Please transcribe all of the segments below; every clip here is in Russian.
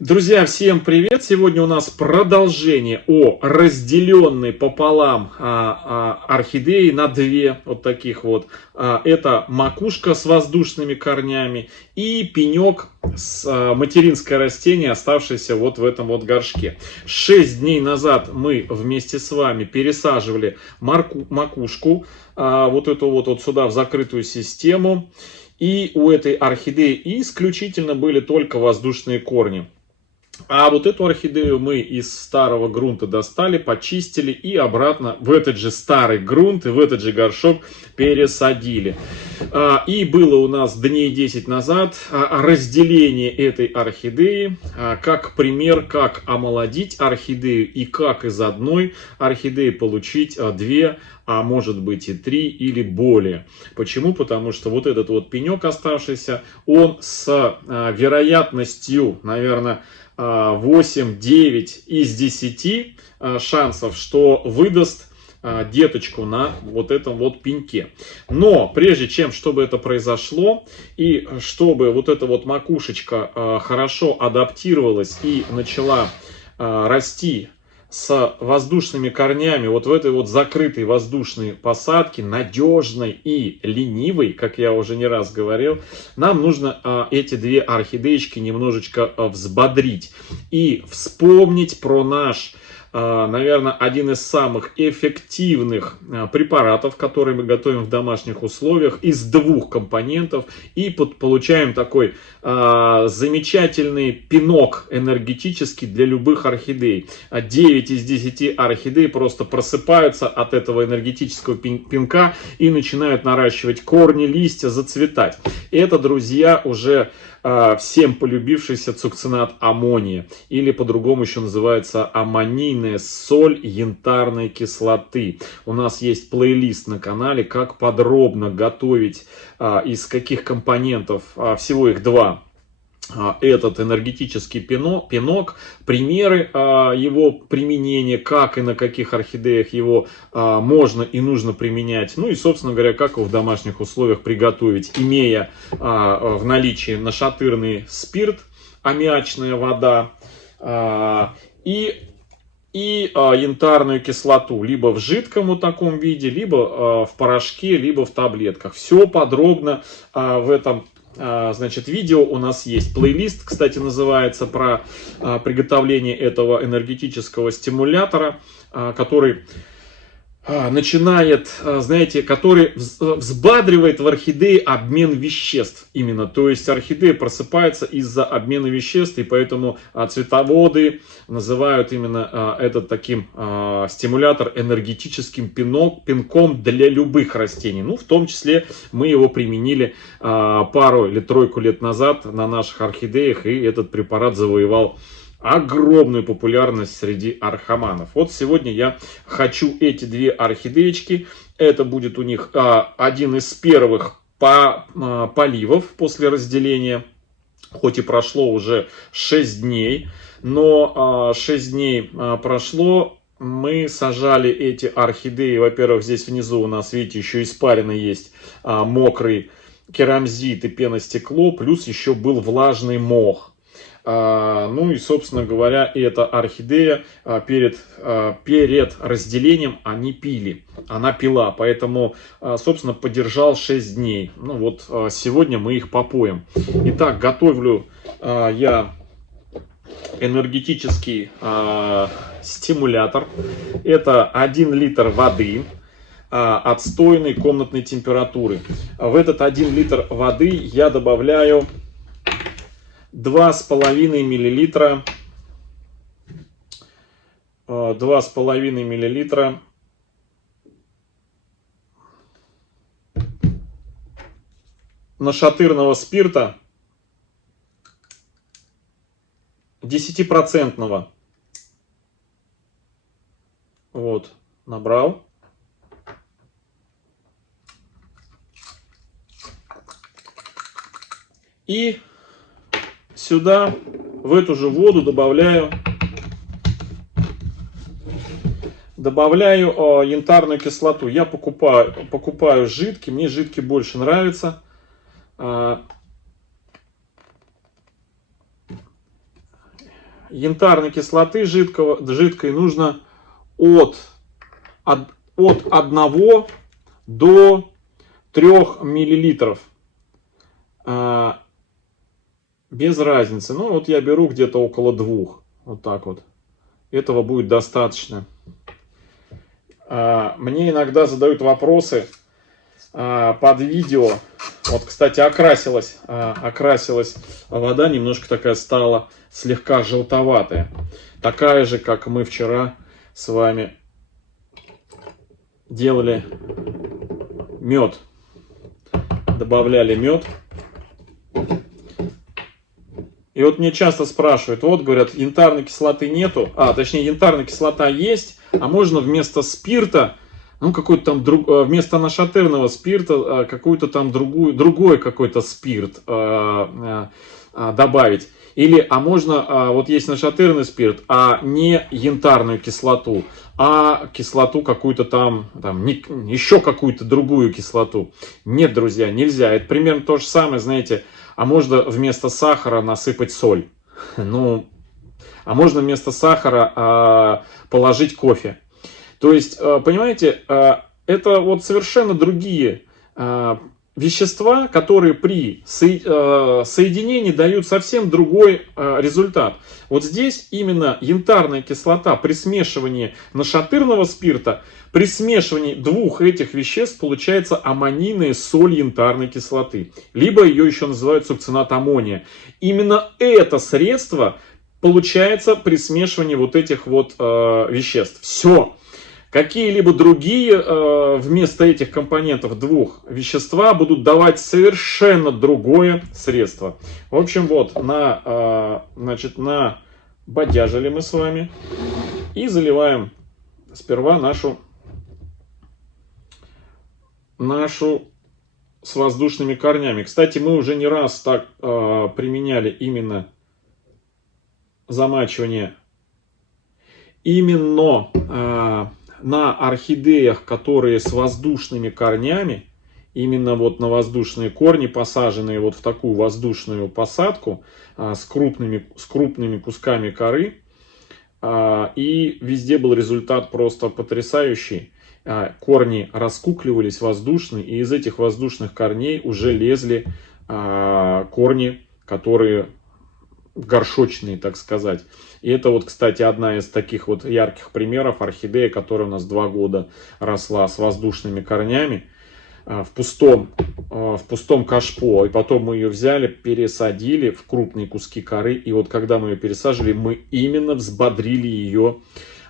Друзья, всем привет! Сегодня у нас продолжение о разделенной пополам орхидеи на две вот таких вот. Это макушка с воздушными корнями и пенек с материнское растение, оставшееся вот в этом вот горшке. 6 дней назад мы вместе с вами пересаживали макушку вот эту вот сюда в закрытую систему. И у этой орхидеи исключительно были только воздушные корни. А вот эту орхидею мы из старого грунта достали, почистили и обратно в этот же старый грунт и в этот же горшок пересадили. И было у нас дней 10 назад разделение этой орхидеи, как пример, как омолодить орхидею и как из одной орхидеи получить две, а может быть и 3 или более. Почему? Потому что вот этот вот пенек оставшийся, он с вероятностью, наверное, 8-9 из 10 шансов, что выдаст деточку на вот этом вот пеньке. Но прежде чем, чтобы это произошло, и чтобы вот эта вот макушечка хорошо адаптировалась и начала расти с воздушными корнями вот в этой вот закрытой воздушной посадке, надежной и ленивой, как я уже не раз говорил, нам нужно эти две орхидеечки немножечко взбодрить и вспомнить про наш, наверное, один из самых эффективных препаратов, которые мы готовим в домашних условиях, из двух компонентов, и получаем такой замечательный пинок энергетический для любых орхидей. 9 из 10 орхидей просто просыпаются от этого энергетического пинка и начинают наращивать корни, листья, зацветать. Это, друзья, уже всем полюбившийся цукцинат аммония, или по-другому еще называется аммонийная соль янтарной кислоты. У нас есть плейлист на канале, как подробно готовить, из каких компонентов, всего их два, этот энергетический пинок, примеры его применения, как и на каких орхидеях его можно и нужно применять, ну и, собственно говоря, как его в домашних условиях приготовить, имея в наличии нашатырный спирт, аммиачная вода и янтарную кислоту, либо в жидком вот таком виде, либо в порошке, либо в таблетках. Все подробно в этом, значит, видео у нас есть. Плейлист, кстати, называется про приготовление этого энергетического стимулятора, который начинает, знаете, который взбадривает в орхидее обмен веществ именно. То есть орхидея просыпается из-за обмена веществ, и поэтому цветоводы называют именно этот таким стимулятор энергетическим пинком для любых растений. Ну, в том числе мы его применили пару или тройку лет назад на наших орхидеях, и этот препарат завоевал огромную популярность среди орхоманов. Вот сегодня я хочу эти две орхидеечки. Это будет у них один из первых поливов после разделения. Хоть и прошло уже 6 дней, но 6 дней прошло. Мы сажали эти орхидеи. Во-первых, здесь внизу у нас, видите, еще испарина есть, мокрый керамзит и пеностекло, плюс еще был влажный мох. Ну и, собственно говоря, эта орхидея перед разделением она пила, поэтому, собственно, подержал 6 дней. Ну вот сегодня мы их попоем. Итак, готовлю я энергетический стимулятор. Это 1 литр воды отстойной комнатной температуры. В этот 1 литр воды я добавляю 2,5 миллилитра нашатырного спирта 10%. Вот, набрал. И сюда, в эту же воду добавляю янтарную кислоту. Я покупаю жидкий, мне жидкий больше нравится. янтарной кислоты жидкой нужно от 1 до 3 миллилитров. Без разницы. Ну, вот я беру где-то около 2. Вот так вот. Этого будет достаточно. Мне иногда задают вопросы под видео. Вот, кстати, окрасилась вода, немножко такая стала слегка желтоватая. Такая же, как мы вчера с вами делали мед. Добавляли мед. И вот мне часто спрашивают, вот, говорят, янтарной кислоты нету, точнее, янтарная кислота есть, а можно вместо спирта, ну, какой-то там, вместо нашатырного спирта, какой-то там другой какой-то спирт добавить. Или, а можно, вот есть нашатырный спирт, а не янтарную кислоту, а кислоту какую-то там еще какую-то другую кислоту. Нет, друзья, нельзя. Это примерно то же самое, знаете, а можно вместо сахара насыпать соль. Ну, а можно вместо сахара положить кофе. То есть, понимаете, это вот совершенно другие вещества, которые при соединении дают совсем другой результат. Вот здесь именно янтарная кислота при смешивании нашатырного спирта, при смешивании двух этих веществ получается аммонийная соль янтарной кислоты. Либо ее еще называют сукцинат аммония. Именно это средство получается при смешивании вот этих вот веществ. Все. Какие-либо другие вместо этих компонентов двух вещества будут давать совершенно другое средство. В общем, вот, набодяжили мы с вами и заливаем сперва нашу с воздушными корнями. Кстати, мы уже не раз так применяли именно замачивание именно на орхидеях, которые с воздушными корнями, именно вот на воздушные корни, посаженные вот в такую воздушную посадку с крупными кусками коры. И везде был результат просто потрясающий. Корни раскукливались воздушные, и из этих воздушных корней уже лезли корни, которые горшочные, так сказать. И это вот, кстати, одна из таких вот ярких примеров орхидеи, которая у нас 2 года росла с воздушными корнями в пустом кашпо. И потом мы ее взяли, пересадили в крупные куски коры. И вот когда мы ее пересаживали, мы именно взбодрили ее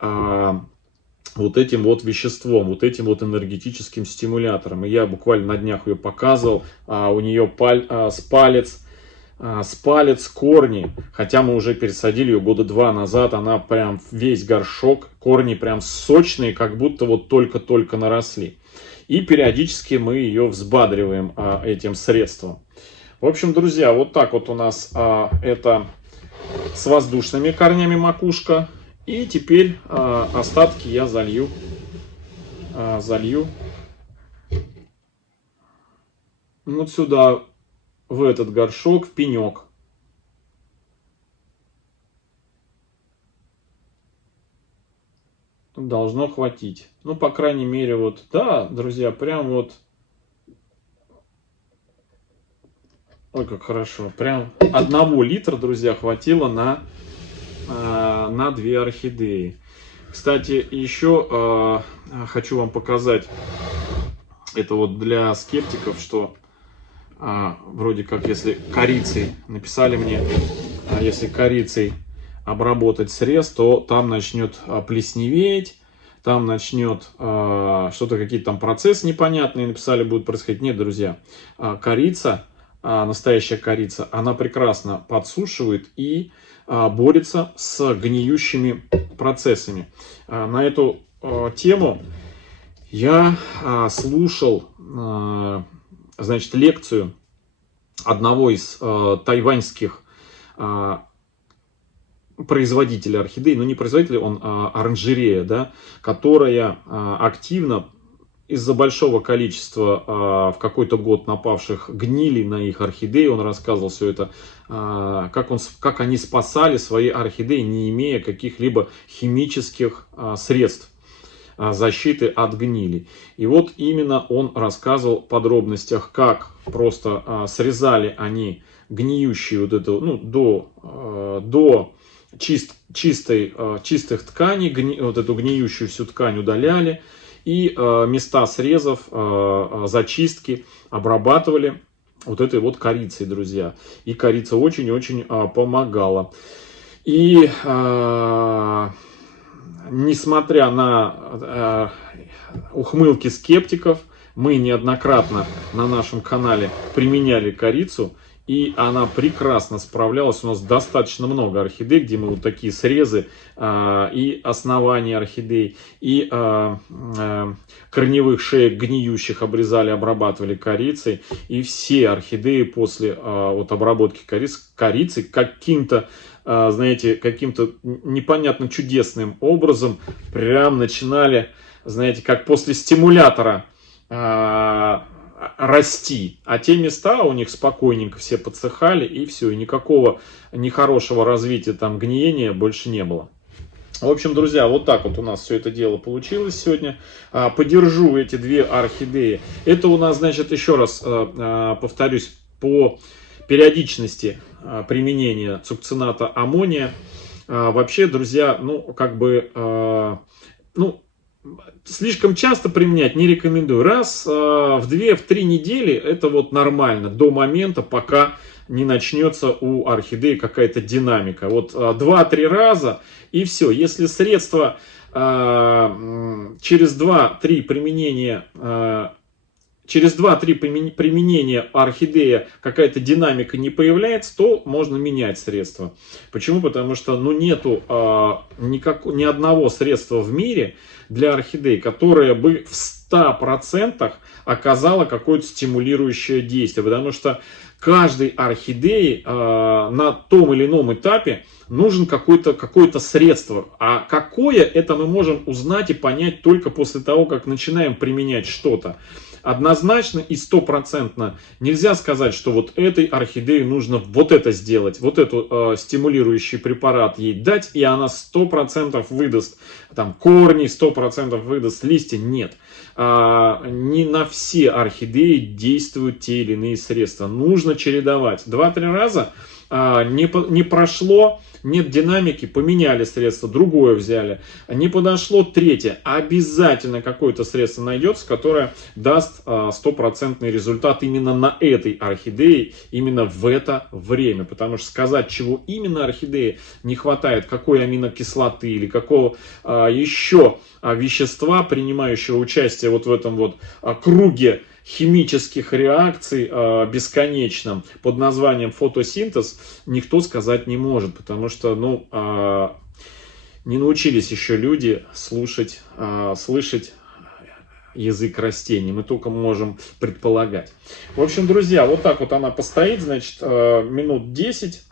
вот этим вот веществом, вот этим вот энергетическим стимулятором. И я буквально на днях ее показывал, у нее с палец корни, хотя мы уже пересадили ее года 2 назад, она прям весь горшок, корни прям сочные, как будто вот только-только наросли. И периодически мы ее взбадриваем этим средством. В общем, друзья, вот так вот у нас это с воздушными корнями макушка. И теперь остатки я залью вот сюда, в этот горшок, в пенек. Тут должно хватить. Ну, по крайней мере, вот, да, друзья, прям вот. Ой, как хорошо. Прям 1 литра, друзья, хватило на 2 орхидеи. Кстати, еще хочу вам показать, это вот для скептиков, что вроде как, если корицей, написали мне, если корицей обработать срез, то там начнет плесневеть, там начнет что-то, какие-то там процессы непонятные, написали, будут происходить. Нет, друзья, корица, настоящая корица, она прекрасно подсушивает и борется с гниющими процессами. На эту тему я слушал, значит, лекцию одного из тайваньских производителей орхидей, ну не производителя, он оранжерея, да, которая активно из-за большого количества в какой-то год напавших гнилей на их орхидеи, он рассказывал все это, как они спасали свои орхидеи, не имея каких-либо химических средств защиты от гнили. И вот именно он рассказывал в подробностях, как просто срезали они гниющие вот эту, ну, до чистых тканей, вот эту гниющую всю ткань удаляли, и места срезов, зачистки обрабатывали вот этой вот корицей, друзья. И корица очень-очень помогала. И несмотря на ухмылки скептиков, мы неоднократно на нашем канале применяли корицу, и она прекрасно справлялась. У нас достаточно много орхидей, где мы вот такие срезы и основания орхидей, и корневых шеек гниющих обрезали, обрабатывали корицей. И все орхидеи после вот обработки корицей каким-то, знаете, каким-то непонятно чудесным образом прям начинали, знаете, как после стимулятора расти, а те места у них спокойненько все подсыхали, и все, и никакого нехорошего развития, там, гниения больше не было. В общем, друзья, вот так вот у нас все это дело получилось сегодня. Подержу эти две орхидеи. Это у нас, значит, еще раз повторюсь, по периодичности применения цукцината аммония. Вообще, друзья, ну, как бы, ну, слишком часто применять не рекомендую. Раз в 2-3 недели это вот нормально, до момента, пока не начнется у орхидеи какая-то динамика. Вот 2-3 раза и все. Если средство через 2-3 применения... Через 2-3 применения орхидея какая-то динамика не появляется, то можно менять средство. Почему? Потому что ну, нету ни одного средства в мире для орхидей, которое бы в 100% оказало какое-то стимулирующее действие. Потому что каждой орхидее на том или ином этапе нужен какое-то средство. А какое, это мы можем узнать и понять только после того, как начинаем применять что-то. Однозначно и 100% нельзя сказать, что вот этой орхидее нужно вот это сделать, вот эту стимулирующий препарат ей дать, и она 100% выдаст там корни, 100% выдаст листья. Нет. Не на все орхидеи действуют те или иные средства. Нужно чередовать. 2-3 раза не прошло, нет динамики, поменяли средство, другое взяли. Не подошло, третье. Обязательно какое-то средство найдется, которое даст 100% результат именно на этой орхидее, именно в это время. Потому что сказать, чего именно орхидее не хватает, какой аминокислоты или какого еще вещества, принимающего участие вот в этом вот круге химических реакций бесконечном под названием фотосинтез, никто сказать не может, потому что ну, не научились еще люди слышать язык растений, мы только можем предполагать. В общем, друзья, вот так вот она постоит, значит, минут 10,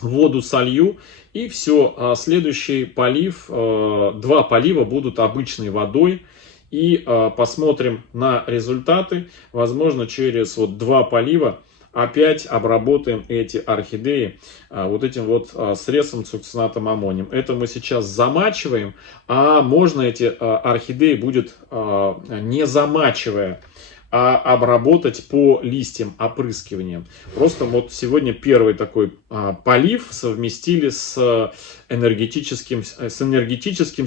воду солью, и все, следующий полив, 2 полива будут обычной водой. И посмотрим на результаты. Возможно, через вот 2 полива опять обработаем эти орхидеи вот этим вот средством цукцинатом аммонием. Это мы сейчас замачиваем, а можно эти орхидеи будет не замачивая, а обработать по листьям опрыскиванием. Просто вот сегодня первый такой полив совместили с энергетическим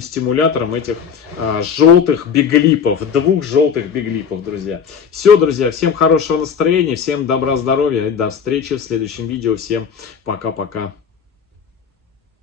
стимулятором этих желтых биглипов, 2 желтых биглипов, друзья. Все, друзья, всем хорошего настроения, всем добра, здоровья и до встречи в следующем видео. Всем пока-пока.